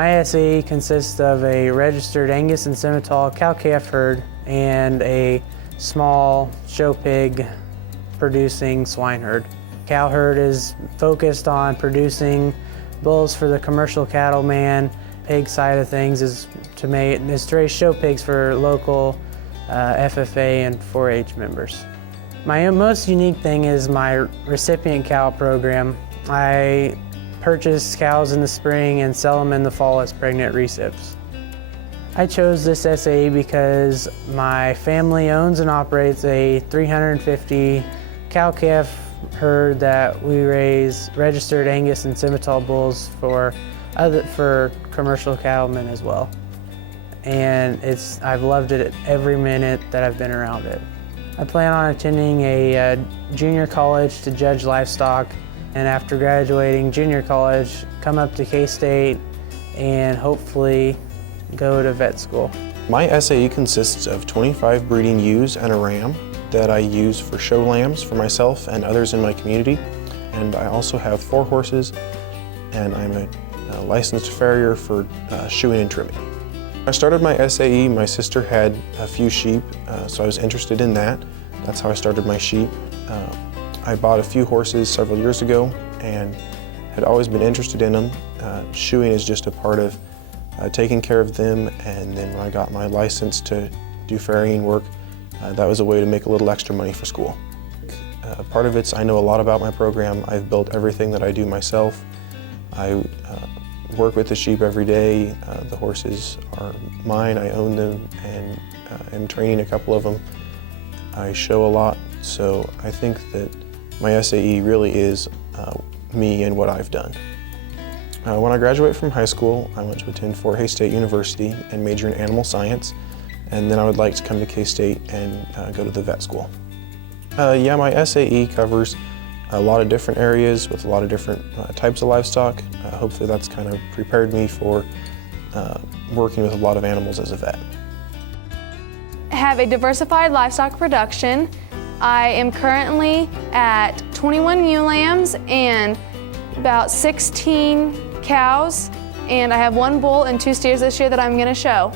My SAE consists of a registered Angus and Simmental cow-calf herd and a small show pig producing swine herd. Cow herd is focused on producing bulls for the commercial cattleman. Pig side of things is to raise show pigs for local FFA and 4-H members. My most unique thing is my recipient cow program. I purchase cows in the spring and sell them in the fall as pregnant recips. I chose this SAE because my family owns and operates a 350 cow-calf herd that we raise registered Angus and Simmental bulls for commercial cattlemen as well. And I've loved it every minute that I've been around it. I plan on attending a junior college to judge livestock, and after graduating junior college, come up to K-State and hopefully go to vet school. My SAE consists of 25 breeding ewes and a ram that I use for show lambs for myself and others in my community. And I also have 4 horses, and I'm a licensed farrier for shoeing and trimming. I started my SAE, my sister had a few sheep, so I was interested in that. That's how I started my sheep. I bought a few horses several years ago and had always been interested in them. Shoeing is just a part of taking care of them, and then when I got my license to do farrieing work, that was a way to make a little extra money for school. Part of it's I know a lot about my program. I've built everything that I do myself. I work with the sheep every day. The horses are mine, I own them, and am training a couple of them. I show a lot, so I think that my SAE really is me and what I've done. When I graduate from high school, I went to attend Fort Hays State University and major in animal science, and then I would like to come to K-State and go to the vet school. Yeah, my SAE covers a lot of different areas with a lot of different types of livestock. Hopefully that's kind of prepared me for working with a lot of animals as a vet. I have a diversified livestock production. I am currently at 21 ewe lambs and about 16 cows, and I have 1 bull and 2 steers this year that I'm going to show.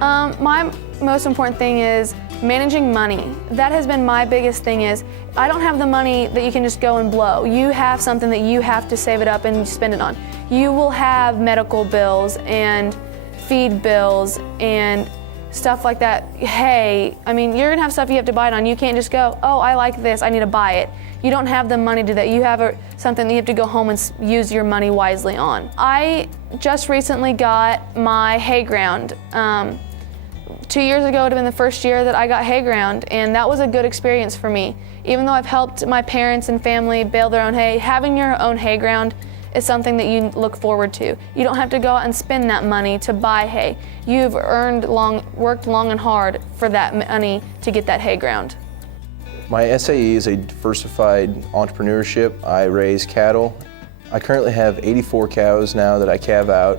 My most important thing is managing money. That has been my biggest thing. Is I don't have the money that you can just go and blow. You have something that you have to save it up and spend it on. You will have medical bills and feed bills and stuff like that. Hey, I mean, you're gonna have stuff you have to buy it on. You can't just go, oh, I like this, I need to buy it. You don't have the money to do that. You have something that you have to go home and use your money wisely on. I just recently got my hay ground. 2 years ago would have been the first year that I got hay ground, and that was a good experience for me. Even though I've helped my parents and family bale their own hay, having your own hay ground is something that you look forward to. You don't have to go out and spend that money to buy hay. You've worked long and hard for that money to get that hay ground. My SAE is a diversified entrepreneurship. I raise cattle. I currently have 84 cows now that I calve out.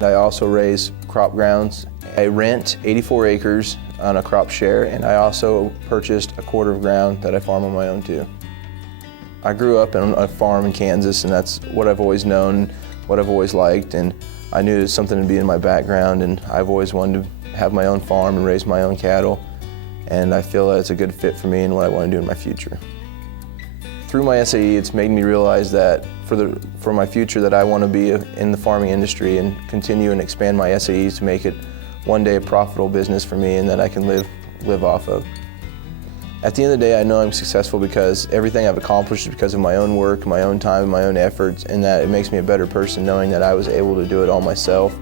I also raise crop grounds. I rent 84 acres on a crop share, and I also purchased a quarter of ground that I farm on my own too. I grew up on a farm in Kansas, and that's what I've always known, what I've always liked, and I knew it was something to be in my background, and I've always wanted to have my own farm and raise my own cattle, and I feel that it's a good fit for me and what I want to do in my future. Through my SAE, it's made me realize that for my future that I want to be in the farming industry and continue and expand my SAEs to make it one day a profitable business for me and that I can live off of. At the end of the day, I know I'm successful because everything I've accomplished is because of my own work, my own time, my own efforts, and that it makes me a better person knowing that I was able to do it all myself.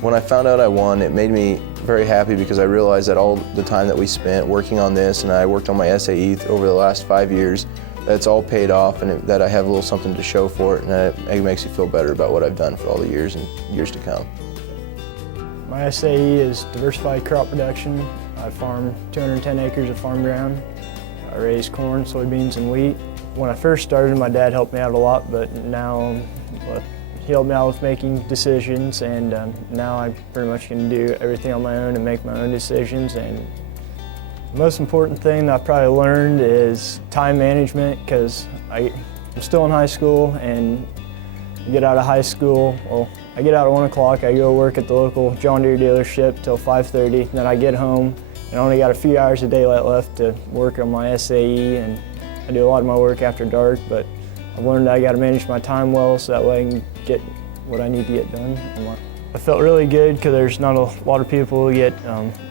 When I found out I won, it made me very happy because I realized that all the time that we spent working on this, and I worked on my SAE over the last 5 years, that it's all paid off and that I have a little something to show for it, and that it makes me feel better about what I've done for all the years and years to come. My SAE is diversified crop production. I farm 210 acres of farm ground. I raise corn, soybeans, and wheat. When I first started, my dad helped me out a lot, but now he helped me out with making decisions, and now I pretty much can do everything on my own and make my own decisions. And the most important thing that I probably learned is time management, because I'm still in high school, and you get out of high school, well, I get out at 1 o'clock, I go work at the local John Deere dealership till 5:30, then I get home and I only got a few hours of daylight left to work on my SAE, and I do a lot of my work after dark, but I've learned that I gotta manage my time well so that way I can get what I need to get done. I felt really good because there's not a lot of people who get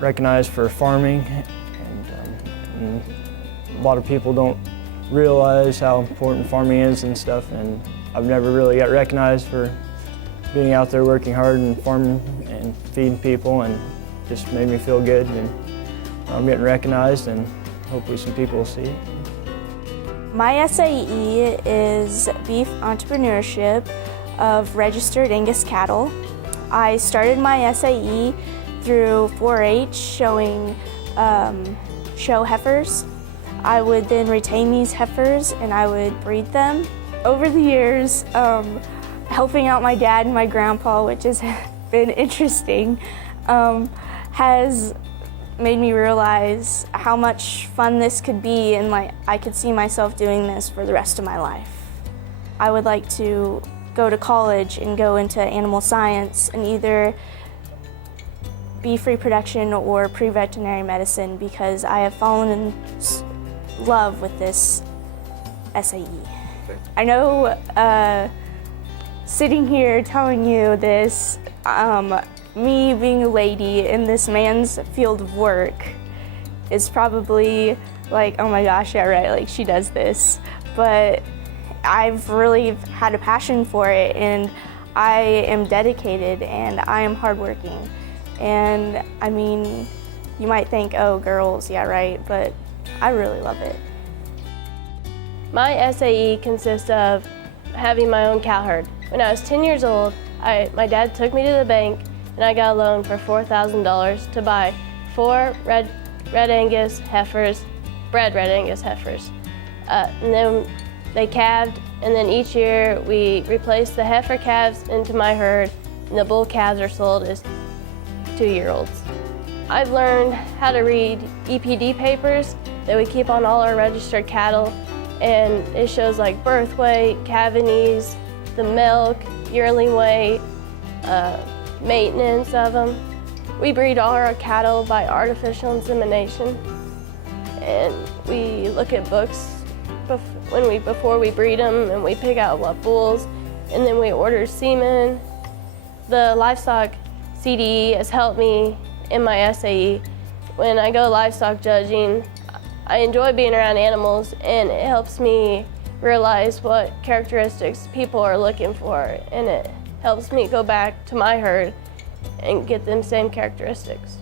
recognized for farming, and a lot of people don't realize how important farming is and stuff, and I've never really got recognized for being out there working hard and farming and feeding people, and just made me feel good, and I'm getting recognized and hopefully some people will see it. My SAE is Beef Entrepreneurship of Registered Angus Cattle. I started my SAE through 4-H showing show heifers. I would then retain these heifers and I would breed them. Over the years, helping out my dad and my grandpa, which has been interesting, has made me realize how much fun this could be, and I could see myself doing this for the rest of my life. I would like to go to college and go into animal science and either beef reproduction or pre-veterinary medicine, because I have fallen in love with this SAE. I know sitting here telling you this, me being a lady in this man's field of work is probably like, oh my gosh, yeah, right, like she does this. But I've really had a passion for it, and I am dedicated and I am hardworking. And I mean, you might think, oh, girls, yeah, right, but I really love it. My SAE consists of having my own cow herd. When I was 10 years old, my dad took me to the bank and I got a loan for $4,000 to buy 4 red Angus heifers, bred red Angus heifers. And then they calved, and then each year we replaced the heifer calves into my herd, and the bull calves are sold as 2-year-olds. I've learned how to read EPD papers that we keep on all our registered cattle, and it shows like birth weight, calving ease, the milk, yearling weight, maintenance of them. We breed all our cattle by artificial insemination, and we look at books before we breed them, and we pick out what bulls, and then we order semen. The livestock CDE has helped me in my SAE. When I go livestock judging, I enjoy being around animals, and it helps me realize what characteristics people are looking for, and it helps me go back to my herd and get them same characteristics.